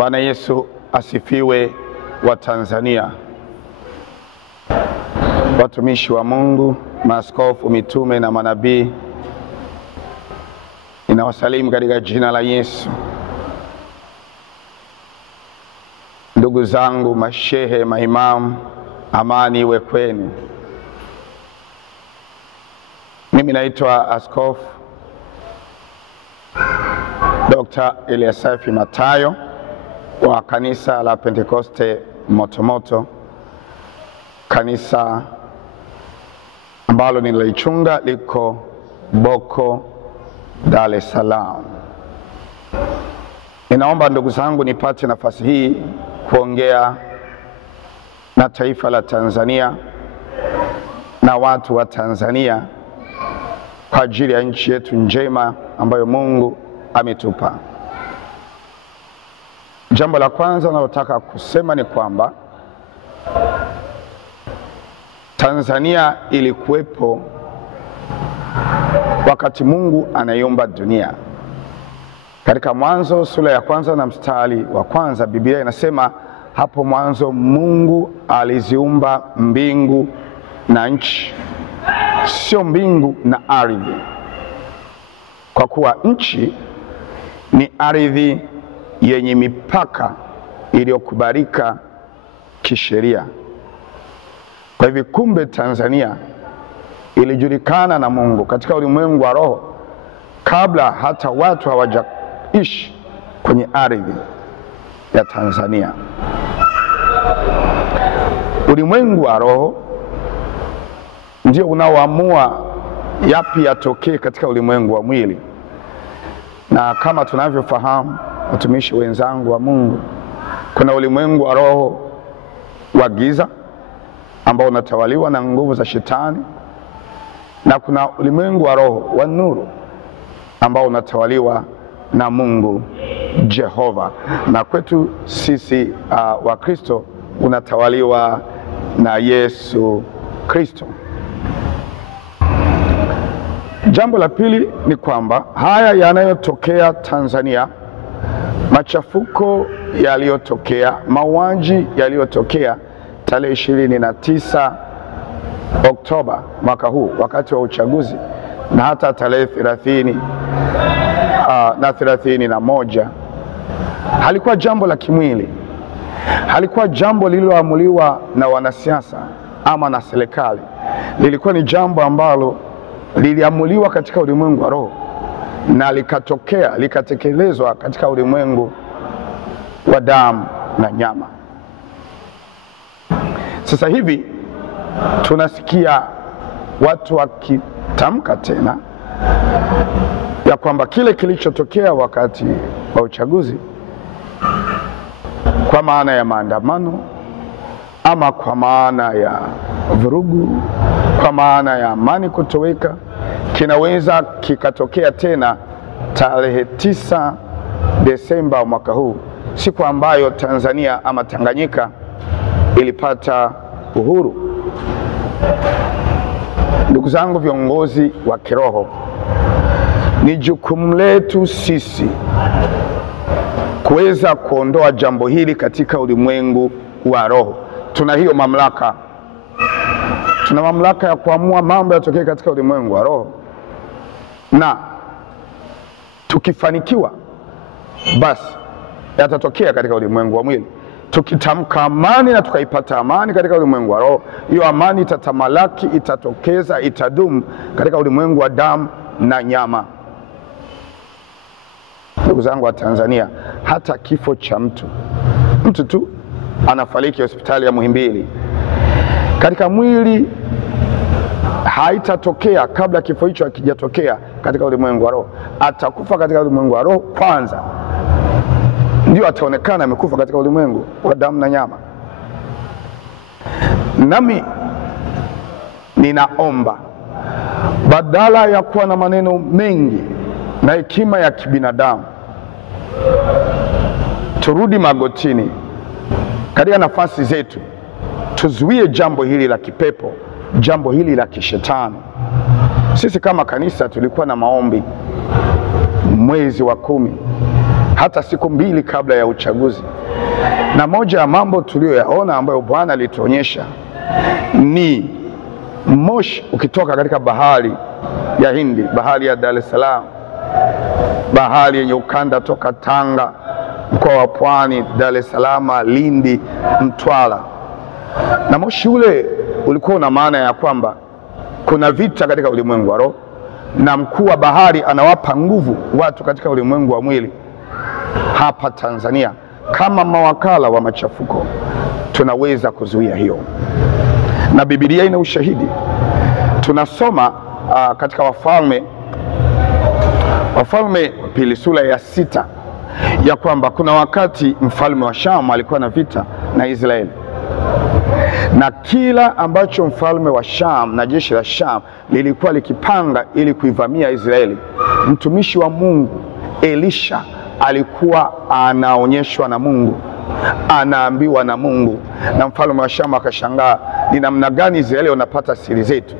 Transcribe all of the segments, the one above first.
Bwana Yesu asifiwe. Wa Tanzania, watumishi wa Mungu, maaskofu, mitume na manabii, ninawasalimu katika jina la Yesu. Ndugu zangu, mashehe, maimamu, amani iwe kwenu. Mimi naitwa Askofu Dr. Eliasafi Matayo wa kanisa la Pentekoste Motomoto, kanisa ambalo nililichunga liko Boko, Dar es Salaam. Ninaomba ndugu zangu nipate nafasi hii kuongea na taifa la Tanzania na watu wa Tanzania kwa ajili ya nchi yetu njema ambayo Mungu ametupa. Jambo la kwanza nalotaka kusema ni kwamba Tanzania ilikuwepo wakati Mungu anaiumba dunia. Katika Mwanzo sura ya kwanza na mstari wa kwanza, Biblia inasema hapo mwanzo Mungu aliziumba mbingu na nchi, sio mbingu na ardhi, kwa kuwa nchi ni ardhi yenye mipaka iliyokubalika kisheria. Kwa hivyo kumbe Tanzania ilijulikana na Mungu katika ulimwengu wa roho kabla hata watu hawajaishi kwenye ardhi ya Tanzania. Ulimwengu wa roho ndio unaoamua yapi yatokee katika ulimwengu wa mwili. Na kama tunavyofahamu, watumishi wenzangu wa Mungu, kuna ulimwengu wa roho wa giza ambao unatawaliwa na nguvu za shetani, na kuna ulimwengu wa roho wa nuru ambao unatawaliwa na Mungu Jehova, na kwetu sisi wa Kristo unatawaliwa na Yesu Kristo. Jambo la pili ni kwamba haya yanayotokea Tanzania, machafuko yaliyotokea, mauaji yaliyotokea tarehe 29 Oktoba mwaka huu wakati wa uchaguzi, na hata tarehe 30 na 31, halikuwa jambo la kimwili, halikuwa jambo lililoamuliwa na wanasiasa ama na serikali. Lilikuwa ni jambo ambalo liliamuliwa katika ulimwengu wa roho na likatokea, likatekelezwa katika ulimwengu wa damu na nyama. Sasa hivi tunasikia watu wakitamka tena ya kwamba kile kilichotokea wakati wa uchaguzi, kwa maana ya maandamano ama kwa maana ya vurugu, kwa maana ya amani kutoweka, kinaweza kikatokea tena tarehe 9 Desemba mwaka huu, siku ambayo Tanzania ama Tanganyika ilipata uhuru. Ndugu zangu, viongozi wa kiroho, ni jukumu letu sisi kuweza kuondoa jambo hili katika ulimwengu wa roho. Tuna hiyo mamlaka. Tuna mamlaka ya kuamua mambo yatokee katika ulimwengu wa roho, na tukifanikiwa basi yatatokea katika ulimwengu wa mwili. Tukitamka amani na tukaipata amani katika ulimwengu wa roho, hiyo amani itatamalaki, itatokeza, itadumu katika ulimwengu wa damu na nyama. Ndugu zangu wa Tanzania, hata kifo cha mtu tu anafariki hospitali ya Muhimbili, katika mwili haitatokea kabla kifo hicho hakijatokea katika ulimwengu wa roho. Atakufa katika ulimwengu wa roho kwanza, ndio ataonekana amekufa katika ulimwengu wa damu na nyama. Nami ninaomba, badala ya kuwa na maneno mengi na hekima ya kibinadamu, turudi magotini katika nafasi zetu, tuzuie jambo hili la kipepo, jambo hili la kishetani. Sisi kama kanisa tulikuwa na maombi mwezi wa 10, hata siku 2 kabla ya uchaguzi. Na moja ya mambo tuliyoyaona ambayo Bwana alituonyesha ni moshi ukitoka katika bahari ya Hindi, bahari ya Dar es Salaam, bahari yenye ukanda toka Tanga, mkoa wa Pwani, Dar es Salaam, Lindi, Mtwara. Na moshi ule ulikuwa na maana ya kwamba kuna vita katika ulimwengu wa roho, na mkuu wa bahari anawapa nguvu watu katika ulimwengu wa mwili. Hapa Tanzania kama mawakala wa machafuko tunaweza kuzuia hiyo, na Biblia ina ushahidi. Tunasoma katika Wafalme pili sura ya 6 ya kwamba kuna wakati mfalme wa Sham alikuwa na vita na Israeli, na kila ambacho mfalme wa Sham na jeshi la Sham lilikuwa likipanga ili kuivamia Israeli, mtumishi wa Mungu Elisha alikuwa anaonyeshwa na Mungu, anaambiwa na Mungu, na mfalme wa Sham akashangaa ni namna gani Israeli wanapata siri zetu.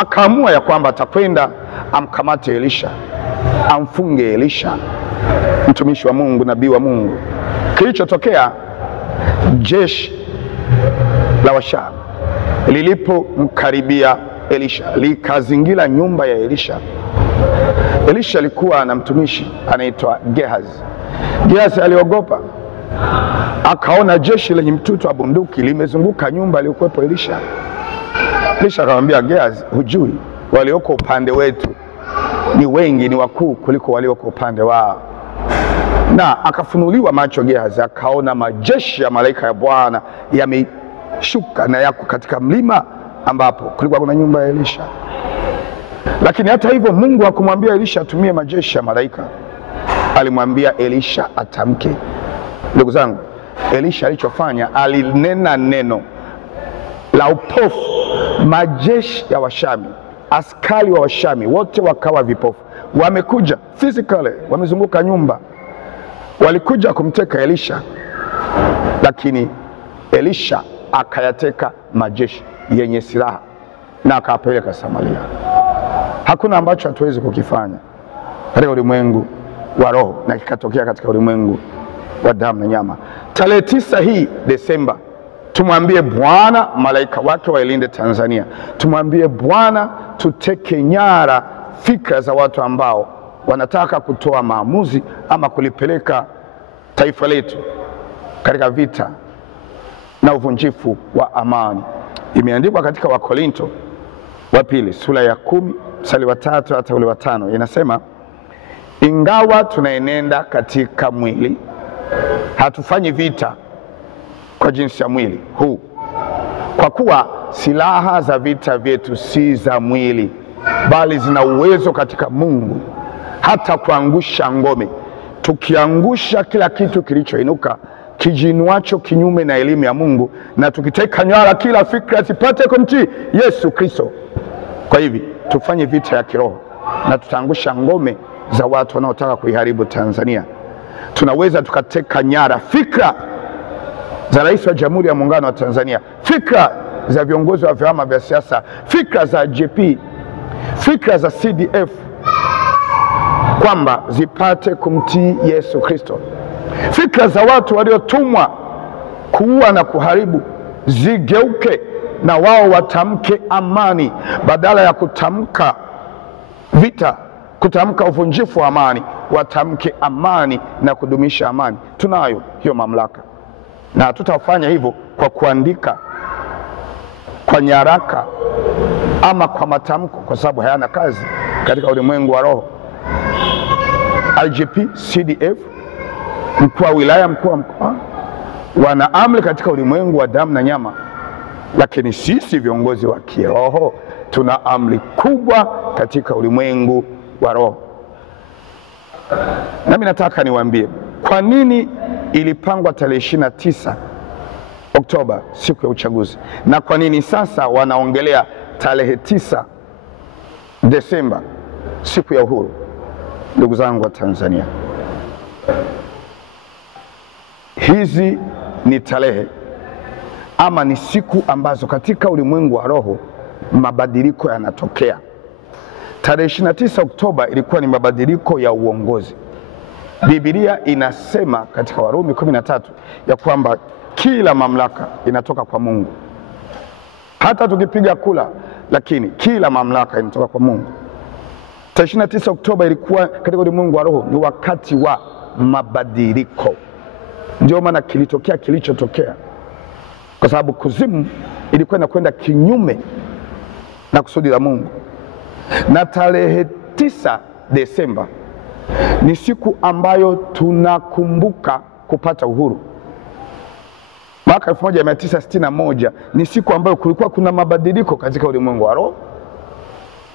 Akaamua ya kwamba atakwenda amkamate Elisha, amfunge Elisha, mtumishi wa Mungu, nabii wa Mungu. Kilichotokea, jeshi la Washam lilipomkaribia Elisha likazingira nyumba ya Elisha. Elisha alikuwa na mtumishi anaitwa Gehazi. Gehazi aliogopa, akaona jeshi lenye mtutu wa bunduki limezunguka nyumba aliyokuwepo Elisha. Elisha akamwambia Gehazi, hujui walioko upande wetu ni wengi, ni wakuu kuliko walioko upande wao. Na akafunuliwa macho Gehazi, akaona majeshi ya malaika ya Bwana yameshuka na yako katika mlima ambapo kulikuwa kuna nyumba ya Elisha. Lakini hata hivyo Mungu hakumwambia Elisha atumie majeshi ya malaika, alimwambia Elisha atamke. Ndugu zangu, Elisha alichofanya, alinena neno la upofu. Majeshi ya Washami, askari wa Washami wote wakawa vipofu, wamekuja physically, wamezunguka nyumba, walikuja kumteka Elisha, lakini Elisha akayateka majeshi yenye silaha na akapeleka Samaria. Hakuna ambacho hatuwezi kukifanya katika ulimwengu wa roho na kikatokea katika ulimwengu wa damu na nyama. Tarehe 9 hii Desemba, tumwambie Bwana malaika wake wailinde Tanzania. Tumwambie Bwana tuteke nyara fikra za watu ambao wanataka kutoa maamuzi ama kulipeleka taifa letu katika vita na uvunjifu wa amani. Imeandikwa katika Wakorinto wa pili sura ya 10 mstari wa 3 hata ule wa 5, inasema ingawa tunaenenda katika mwili, hatufanyi vita kwa jinsi ya mwili huu, kwa kuwa silaha za vita vyetu si za mwili, bali zina uwezo katika Mungu hata kuangusha ngome, tukiangusha kila kitu kilichoinuka kijinuacho kinyume na elimu ya Mungu, na tukiteka nyara kila fikra zipate kumtii Yesu Kristo. Kwa hivi tufanye vita ya kiroho na tutaangusha ngome za watu wanaotaka kuiharibu Tanzania. Tunaweza tukateka nyara fikra za Rais wa Jamhuri ya Muungano wa Tanzania, fikra za viongozi wa vyama vya siasa, fikra za JP, fikra za CDF, kwamba zipate kumtii Yesu Kristo. Fikra za watu waliotumwa kuua na kuharibu zigeuke na wao watamke amani, badala ya kutamka vita, kutamka uvunjifu wa amani, watamke amani na kudumisha amani. Tunayo hiyo mamlaka, na tutafanya hivyo kwa kuandika, kwa nyaraka ama kwa matamko, kwa sababu hayana kazi katika ulimwengu wa roho. IGP, CDF, mkuu wa wilaya, mkuu wa mkoa wana amri katika ulimwengu wa damu na nyama, lakini sisi viongozi wa kiroho tuna amri kubwa katika ulimwengu wa roho. Nami nataka niwaambie kwa nini ilipangwa tarehe 29 Oktoba, siku ya uchaguzi, na kwa nini sasa wanaongelea tarehe 9 Desemba, siku ya uhuru. Ndugu zangu wa Tanzania, hizi ni tarehe ama ni siku ambazo katika ulimwengu wa roho mabadiliko yanatokea. Tarehe 29 Oktoba ilikuwa ni mabadiliko ya uongozi, Biblia inasema katika Warumi 13 ya kwamba kila mamlaka inatoka kwa Mungu. Hata tukipiga kula, lakini kila mamlaka inatoka kwa Mungu. 29 Oktoba ilikuwa katika ulimwengu wa roho, ni wakati wa mabadiliko. Ndio maana kilitokea kilichotokea, kwa sababu kuzimu ilikuwa inakwenda kinyume na kusudi la Mungu. Na tarehe 9 Desemba ni siku ambayo tunakumbuka kupata uhuru. Mwaka 1961 ni siku ambayo kulikuwa kuna mabadiliko katika ulimwengu wa roho,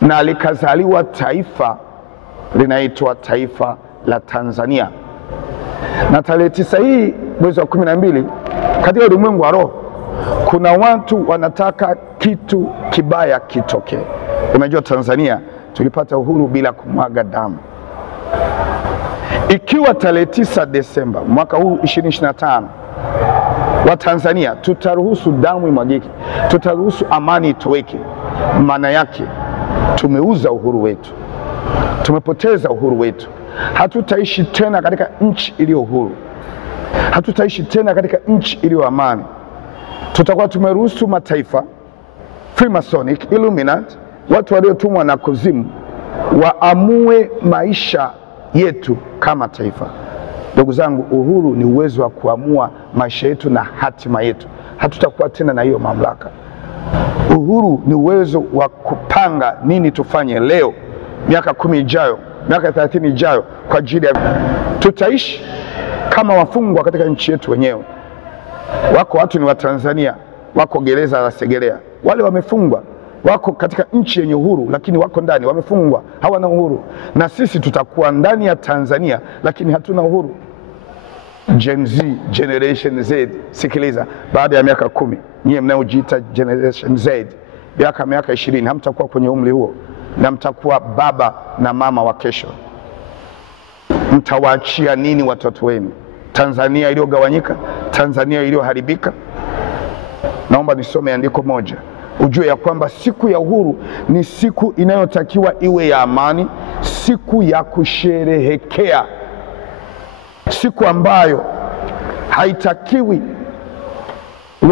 na likazaliwa taifa linaitwa taifa la Tanzania. Na tarehe 9 hii mwezi wa 12 katika ulimwengu wa roho kuna watu wanataka kitu kibaya kitokee. Unajua Tanzania tulipata uhuru bila kumwaga damu. Ikiwa tarehe 9 Desemba mwaka huu 2025 wa Tanzania tutaruhusu damu imwagike, tutaruhusu amani itoweke, maana yake tumeuza uhuru wetu, tumepoteza uhuru wetu. Hatutaishi tena katika nchi iliyo uhuru, hatutaishi tena katika nchi iliyo amani. Tutakuwa tumeruhusu mataifa, Freemasonic, Illuminati, watu waliotumwa na kuzimu waamue maisha yetu kama taifa. Ndugu zangu, uhuru ni uwezo wa kuamua maisha yetu na hatima yetu. Hatutakuwa tena na hiyo mamlaka. Uhuru ni uwezo wa kupanga nini tufanye leo, miaka 10 ijayo, miaka 30 ijayo, kwa ajili ya tutaishi kama wafungwa katika nchi yetu wenyewe. Wako watu ni wa Tanzania, wako gereza la Segerea, wale wamefungwa, wako katika nchi yenye uhuru, lakini wako ndani wamefungwa, hawana uhuru. Na sisi tutakuwa ndani ya Tanzania lakini hatuna uhuru. Gen Z, Generation Z, sikiliza, baada ya miaka 10, nyie mnaojiita Generation Z, miaka 20, hamtakuwa kwenye umri huo, na mtakuwa baba na mama wa kesho. Mtawaachia nini watoto wenu? Tanzania iliyogawanyika, Tanzania iliyoharibika? Naomba nisome andiko moja, ujue ya kwamba siku ya uhuru ni siku inayotakiwa iwe ya amani, siku ya kusherehekea, siku ambayo haitakiwi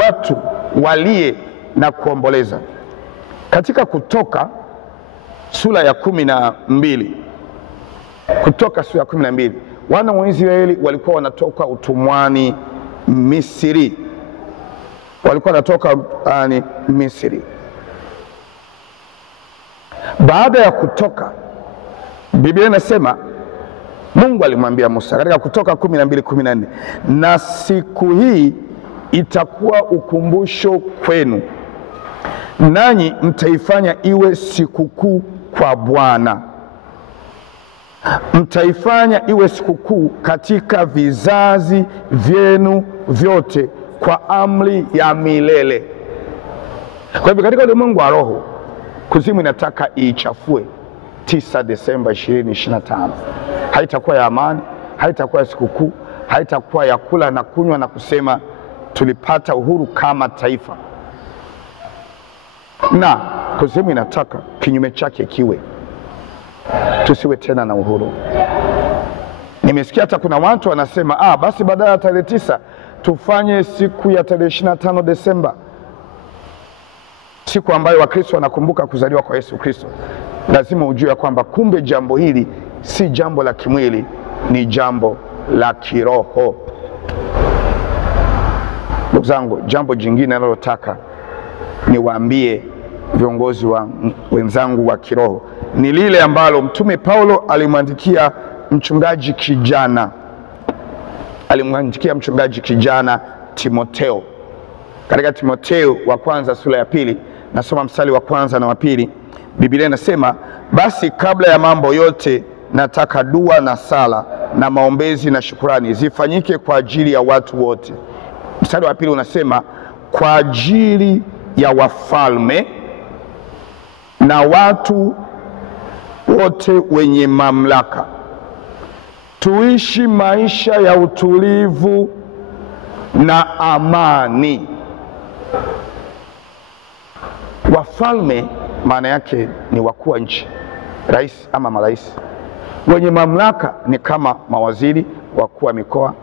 watu walie na kuomboleza. Katika Kutoka sura ya 12, Kutoka sura ya 12, wana wa Israeli walikuwa wanatoka utumwani Misri. Walikuwa wanatoka Misri. Baada ya kutoka, Biblia inasema Mungu alimwambia Musa katika Kutoka 12:14, na siku hii itakuwa ukumbusho kwenu, nanyi mtaifanya iwe sikukuu kwa Bwana. Mtaifanya iwe sikukuu katika vizazi vyenu vyote kwa amri ya milele. Kwa hivyo katika ulimwengu wa roho, kuzimu inataka iichafue 9 Desemba 2025. Haitakuwa ya amani, haitakuwa ya sikukuu, haitakuwa ya kula na kunywa na kusema tulipata uhuru kama taifa. Na kuzimu inataka kinyume chake kiwe, tusiwe tena na uhuru. Nimesikia hata kuna watu wanasema basi badala ya tarehe 9 tufanye siku ya tarehe 25 Desemba, siku ambayo Wakristo wanakumbuka kuzaliwa kwa Yesu Kristo. Lazima ujue kwamba kumbe jambo hili si jambo la kimwili, ni jambo la kiroho. Ndugu zangu, jambo jingine nalotaka niwaambie viongozi wenzangu wa kiroho ni lile ambalo Mtume Paulo alimwandikia mchungaji kijana. Alimwandikia mchungaji kijana Timotheo. Katika Timotheo wa kwanza sura ya 2, nasoma mstari wa 1 na wa 2. Biblia inasema, basi kabla ya mambo yote nataka dua na sala na maombezi na shukrani zifanyike kwa ajili ya watu wote. Mstari wa 2 unasema, kwa ajili ya wafalme na watu wote wenye mamlaka, tuishi maisha ya utulivu na amani. Wafalme maana yake ni wakuu wa nchi, rais ama marais. Wenye mamlaka ni kama mawaziri, wakuu wa mikoa,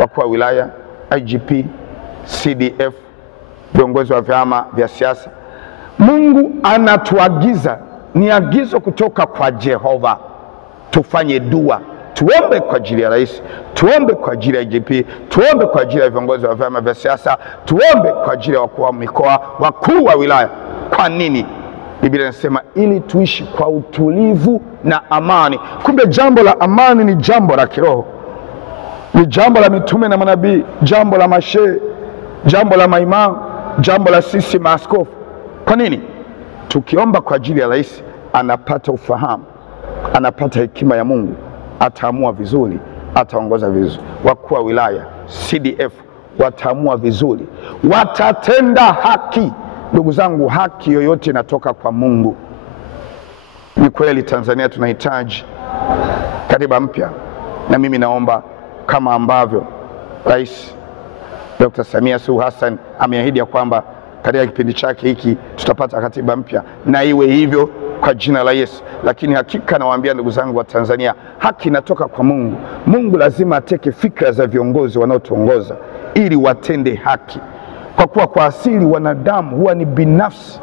wakuu wa wilaya, IGP, CDF, viongozi wa vyama vya siasa. Mungu anatuagiza, ni agizo kutoka kwa Jehova, tufanye dua, tuombe kwa ajili ya rais, tuombe kwa ajili ya IGP, tuombe kwa ajili ya viongozi wa vyama vya siasa, tuombe kwa ajili ya wakuu wa mikoa, wakuu wa wilaya. Kwa nini? Biblia inasema ili tuishi kwa utulivu na amani. Kumbe jambo la amani ni jambo la kiroho, ni jambo la mitume na manabii, jambo la mashehe, jambo la maimamu, jambo la sisi maaskofu. Kwa nini? Tukiomba kwa ajili ya rais, anapata ufahamu, anapata hekima ya Mungu, ataamua vizuri, ataongoza vizuri. Wakuu wa wilaya, CDF, wataamua vizuri, watatenda haki. Ndugu zangu, haki yoyote inatoka kwa Mungu. Ni kweli Tanzania tunahitaji katiba mpya, na mimi naomba kama ambavyo Rais Dr. Samia Suluhu Hassan ameahidi ya kwamba katika kipindi chake hiki tutapata katiba mpya, na iwe hivyo kwa jina la Yesu. Lakini hakika nawaambia ndugu zangu wa Tanzania, haki inatoka kwa Mungu. Mungu lazima ateke fikra za viongozi wanaotuongoza ili watende haki, kwa kuwa kwa asili wanadamu huwa ni binafsi.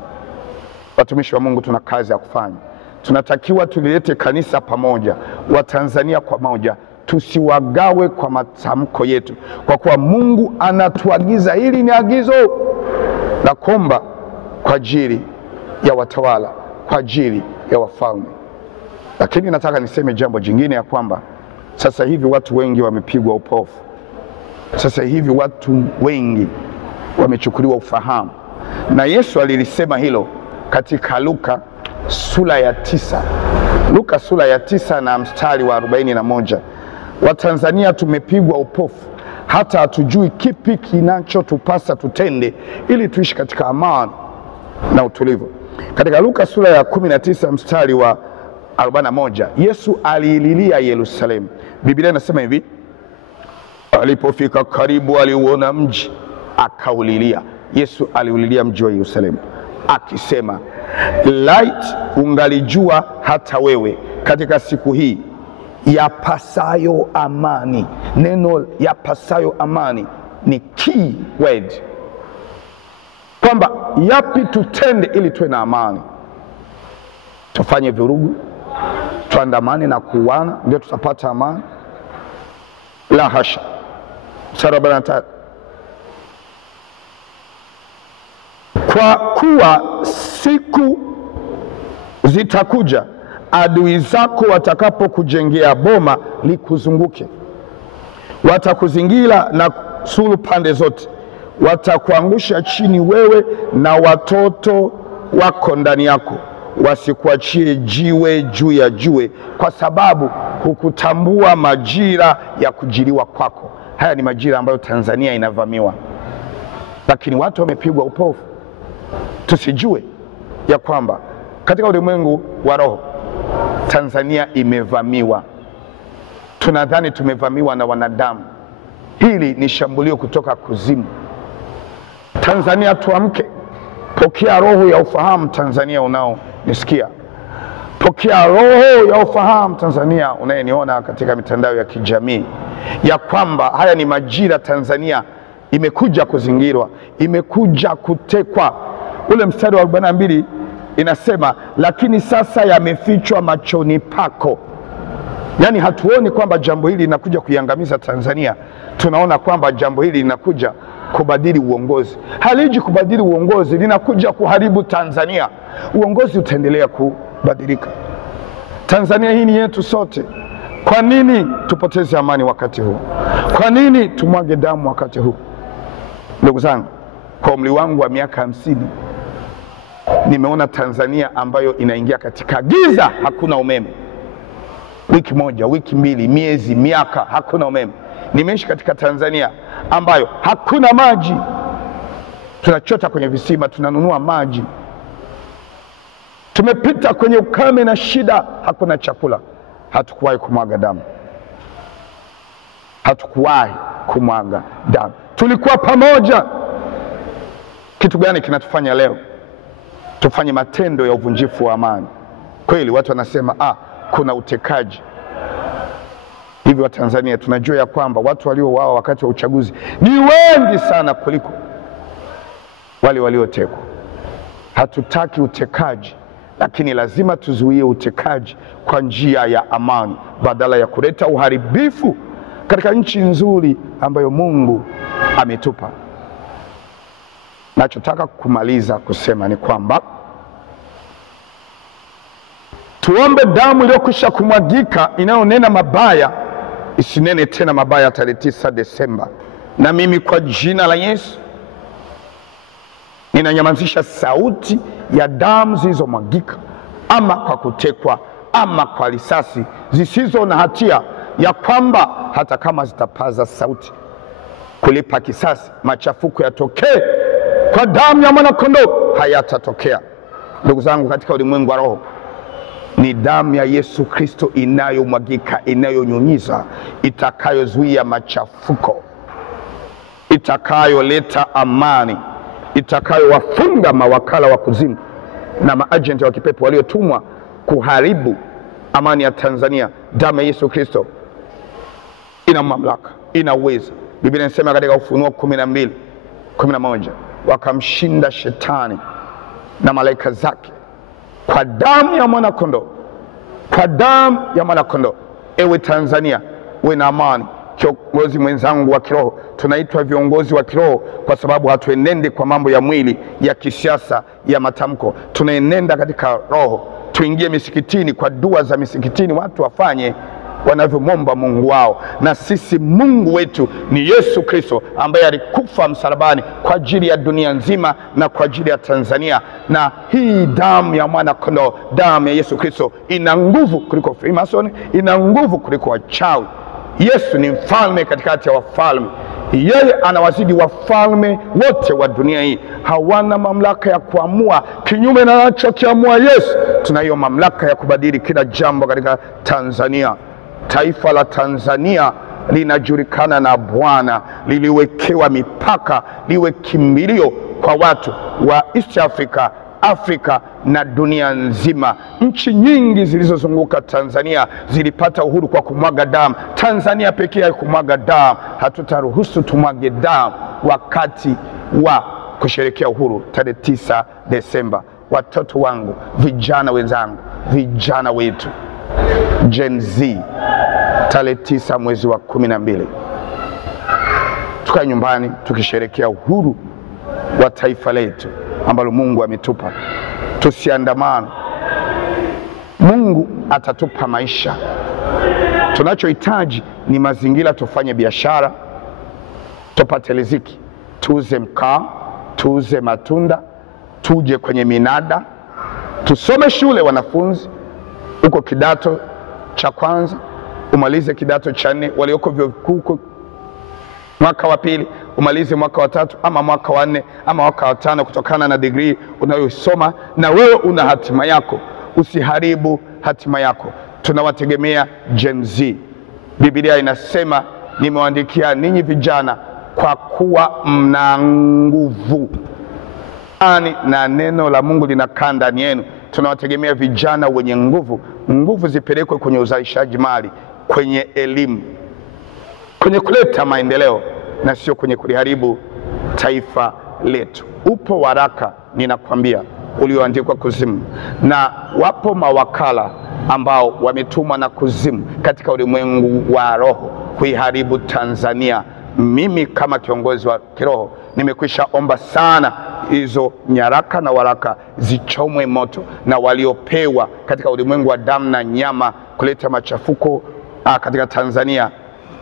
Watumishi wa Mungu, tuna kazi ya kufanya. Tunatakiwa tulilete kanisa pamoja, Watanzania kwa moja, tusiwagawe kwa matamko yetu, kwa kuwa Mungu anatuagiza. Hili ni agizo la kuomba kwa ajili ya watawala, kwa ajili ya wafalme. Lakini nataka niseme jambo jingine, ya kwamba sasa hivi watu wengi wamepigwa upofu. Sasa hivi watu wengi wamechukuliwa ufahamu, na Yesu alilisema hilo katika Luka sura ya 9. Luka sura ya 9 na mstari wa 41. Watanzania tumepigwa upofu, hata hatujui kipi kinachotupasa tutende ili tuishi katika amani na utulivu. Katika Luka sura ya 19 mstari wa 41, Yesu aliililia Yerusalemu. Biblia inasema hivi: alipofika karibu, aliuona mji, akaulilia. Yesu aliulilia mji wa Yerusalemu akisema, light ungalijua hata wewe katika siku hii yapasayo amani. Neno yapasayo amani ni key word, kwamba yapi tutende ili tuwe na amani. Tufanye vurugu, tuandamane na kuuana ndio tutapata amani? La hasha. Mstari wa 43, kwa kuwa siku zitakuja adui zako watakapokujengea boma likuzunguke, watakuzingira na suru pande zote, watakuangusha chini wewe na watoto wako ndani yako, wasikuachie jiwe juu ya jiwe, kwa sababu hukutambua majira ya kujiliwa kwako. Haya ni majira ambayo Tanzania inavamiwa, lakini watu wamepigwa upofu. Tusijue ya kwamba katika ulimwengu wa roho Tanzania imevamiwa. Tunadhani tumevamiwa na wanadamu. Hili ni shambulio kutoka kuzimu. Tanzania tuamke, pokea roho ya ufahamu. Tanzania unaonisikia, pokea roho ya ufahamu. Tanzania unayeniona katika mitandao ya kijamii, ya kwamba haya ni majira Tanzania imekuja kuzingirwa, imekuja kutekwa. Ule mstari wa 42 inasema, lakini sasa yamefichwa machoni pako. Yaani hatuoni kwamba jambo hili linakuja kuiangamiza Tanzania, tunaona kwamba jambo hili linakuja kubadili uongozi. Haliji kubadili uongozi, linakuja kuharibu Tanzania. Uongozi utaendelea kubadilika. Tanzania hii ni yetu sote. Kwa nini tupoteze amani wakati huu? Kwa nini tumwage damu wakati huu? Ndugu zangu, kwa umri wangu wa miaka 50 nimeona Tanzania ambayo inaingia katika giza. Hakuna umeme wiki moja, wiki mbili, miezi, miaka, hakuna umeme. Nimeishi katika Tanzania ambayo hakuna maji, tunachota kwenye visima, tunanunua maji. Tumepita kwenye ukame na shida, hakuna chakula. Hatukuwahi kumwaga damu, hatukuwahi kumwaga damu, tulikuwa pamoja. Kitu gani kinatufanya leo tufanye matendo ya uvunjifu wa amani? Kweli watu wanasema kuna utekaji, Hivyo wa Tanzania tunajua ya kwamba watu waliouawa wakati wa uchaguzi ni wengi sana kuliko wale waliotekwa. Hatutaki utekaji, lakini lazima tuzuie utekaji kwa njia ya amani badala ya kuleta uharibifu katika nchi nzuri ambayo Mungu ametupa. Nachotaka kumaliza kusema ni kwamba tuombe damu iliyokwisha kumwagika inayonena mabaya isinene tena mabaya tarehe 9 Desemba. Na mimi kwa jina la Yesu ninanyamazisha sauti ya damu zilizomwagika, ama kwa kutekwa ama kwa risasi zisizo na hatia, ya kwamba hata kama zitapaza sauti kulipa kisasi, machafuko yatokee kwa damu ya mwanakondoo, hayatatokea. Ndugu zangu, katika ulimwengu wa roho ni damu ya Yesu Kristo inayomwagika, inayonyunyiza, itakayozuia machafuko, itakayoleta amani, itakayowafunga mawakala wa kuzimu na maajenti wa kipepo waliotumwa kuharibu amani ya Tanzania. Damu ya Yesu Kristo ina mamlaka, ina uwezo. Biblia inasema katika Ufunuo 12:11, wakamshinda shetani na malaika zake kwa damu ya mwanakondoo, kwa damu ya mwanakondoo. Ewe Tanzania, uwe na amani. Kiongozi mwenzangu wa kiroho, tunaitwa viongozi wa kiroho kwa sababu hatuenendi kwa mambo ya mwili, ya kisiasa, ya matamko. Tunaenenda katika roho. Tuingie misikitini kwa dua za misikitini, watu wafanye wanavyomwomba Mungu wao. Na sisi Mungu wetu ni Yesu Kristo, ambaye alikufa msalabani kwa ajili ya dunia nzima na kwa ajili ya Tanzania. Na hii damu ya mwana kondoo, damu ya Yesu Kristo, ina nguvu kuliko Freemason, ina nguvu kuliko wachawi. Yesu ni mfalme katikati ya wafalme. Yeye anawazidi wafalme wote wa dunia hii. Hawana mamlaka ya kuamua kinyume na anachokiamua Yesu. Tunayo mamlaka ya kubadili kila jambo katika Tanzania. Taifa la Tanzania linajulikana na Bwana, liliwekewa mipaka, liwe kimbilio kwa watu wa East Africa, Afrika na dunia nzima. Nchi nyingi zilizozunguka Tanzania zilipata uhuru kwa kumwaga damu. Tanzania pekee haikumwaga damu. Hatutaruhusu tumwage damu wakati wa kusherehekea uhuru tarehe 9 Desemba. Watoto wangu, vijana wenzangu, vijana wetu Gen Z, tarehe 9 mwezi wa 12 tukae nyumbani tukisherehekea uhuru wa taifa letu ambalo Mungu ametupa. Tusiandamane. Mungu atatupa maisha. Tunachohitaji ni mazingira, tufanye biashara, tupate riziki, tuuze mkaa, tuuze matunda, tuje kwenye minada, tusome shule. Wanafunzi uko kidato cha kwanza umalize kidato cha 4, walioko vyuo vikuu mwaka wa pili umalize mwaka wa 3 ama mwaka wa 4 ama mwaka wa 5, kutokana na degree unayosoma. Na wewe una hatima yako, usiharibu hatima yako. Tunawategemea Gen Z. Biblia inasema, nimewaandikia ninyi vijana kwa kuwa mna nguvu, na neno la Mungu linakaa ndani yenu. Tunawategemea vijana wenye nguvu. Nguvu zipelekwe kwenye uzalishaji mali, kwenye elimu, kwenye kuleta maendeleo, na sio kwenye kuliharibu taifa letu. Upo waraka, ninakwambia, ulioandikwa kuzimu, na wapo mawakala ambao wametumwa na kuzimu katika ulimwengu wa roho kuiharibu Tanzania. Mimi kama kiongozi wa kiroho nimekwisha omba sana hizo nyaraka na waraka zichomwe moto, na waliopewa katika ulimwengu wa damu na nyama kuleta machafuko katika Tanzania,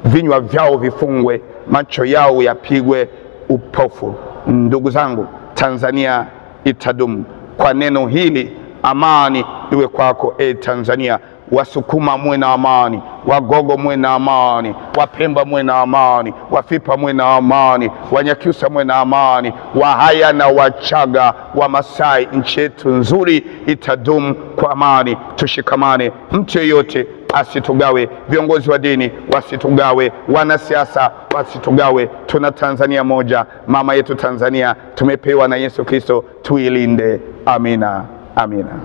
vinywa vyao vifungwe, macho yao yapigwe upofu. Ndugu zangu, Tanzania itadumu. Kwa neno hili, amani iwe kwako Tanzania. Wasukuma mwe na amani, Wagogo mwe na amani, Wapemba mwe na amani, Wafipa mwe na amani, Wanyakyusa mwe na amani, Wahaya na Wachaga, Wamasai. Nchi yetu nzuri itadumu kwa amani. Tushikamane, mtu yeyote asitugawe, viongozi wa dini wasitugawe, wanasiasa wasitugawe. Tuna Tanzania moja, mama yetu Tanzania, tumepewa na Yesu Kristo, tuilinde. Amina, amina.